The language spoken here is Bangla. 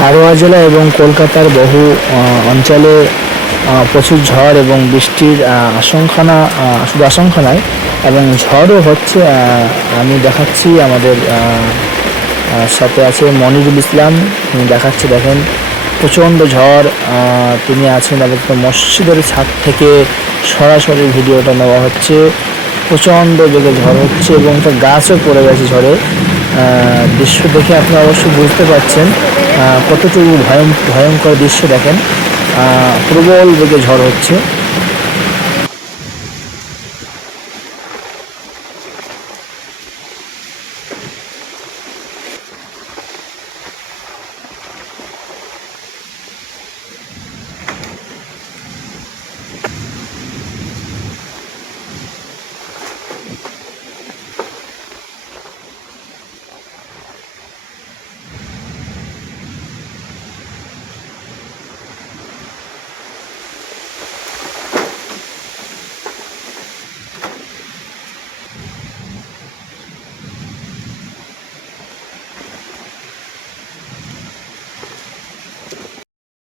হাড়োয়া জেলা এবং কলকাতার বহু অঞ্চলে প্রচুর ঝড় এবং বৃষ্টির আশঙ্কা না, শুধু আশঙ্কা নয় এবং ঝড়ও হচ্ছে। আমি দেখাচ্ছি, আমাদের সাথে আছে মনিরুল ইসলাম, তিনি দেখাচ্ছে, দেখেন প্রচণ্ড ঝড়। তিনি আছেন এবং মসজিদের ছাদ থেকে সরাসরি ভিডিওটা নেওয়া হচ্ছে। প্রচণ্ড বেগে ঝড় হচ্ছে এবং একটা গাছও পড়ে গেছে ঝড়ে। দৃশ্য দেখে আপনি অবশ্যই বুঝতে পারছেন কতটুকু ভয়ঙ্কর দৃশ্য। দেখেন প্রবল বেগে ঝড় হচ্ছে।